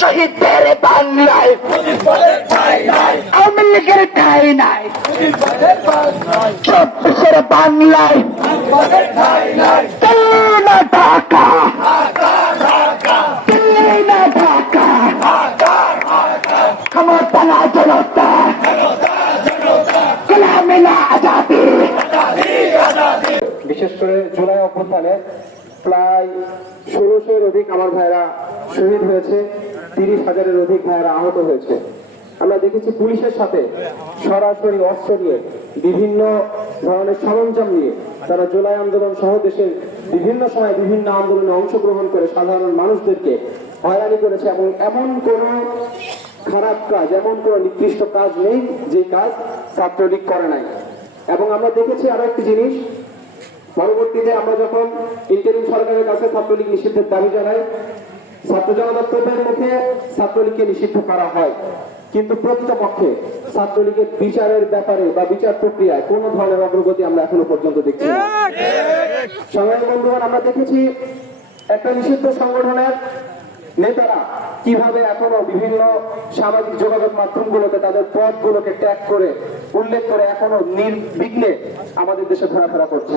শহীদদের বাংলায় আওয়ামী লীগের ঠাঁই নাই, 24-এর বাংলায় দিল্লি না ঢাকা, দিল্লি না ঢাকা, ক্ষমতা না জনতা, গোলামি না আজাদি। বিশেষ করে জুলাই অভ্যুত্থানে প্রায় 1600-এর অধিক আমার ভাইরা শহীদ হয়েছে, 30,000-এর অধিক ভাইরা আহত হয়েছে। আমরা দেখেছি পুলিশের সাথে সরাসরি অস্ত্র নিয়ে, বিভিন্ন ধরনের সরঞ্জাম নিয়ে তারা জুলাই আন্দোলন সহ দেশের বিভিন্ন সময় বিভিন্ন আন্দোলনে অংশগ্রহণ করে সাধারণ মানুষদেরকে হয়রানি করেছে। এবং এমন কোন খারাপ কাজ, এমন কোন নিকৃষ্ট কাজ নেই যে কাজ ছাত্রলীগ করে নাই। এবং আমরা দেখেছি আরো একটি জিনিস, পরবর্তীতে আমরা যখন ইন্টারিম সরকারের কাছে ছাত্রলীগ নিষিদ্ধের দাবি জানাই, ছাত্র জনতার তোপের মুখে ছাত্রলীগকে নিষিদ্ধ করা হয়, কিন্তু প্রকৃতপক্ষে ছাত্রলীগের বিচারের ব্যাপারে বা বিচার প্রক্রিয়ায় কোন ধরনের অগ্রগতি আমরা এখনো পর্যন্ত দেখছি না। সংগ্রামী বন্ধুগণ, আমরা দেখেছি একটা নিষিদ্ধ সংগঠনের নেতারা কিভাবে এখনো বিভিন্ন সামাজিক যোগাযোগ মাধ্যমগুলোতে তাদের পদগুলোকে ট্যাগ করে উল্লেখ করে এখনো নির্বিঘ্নে আমাদের দেশে ঘোরাফেরা করছে।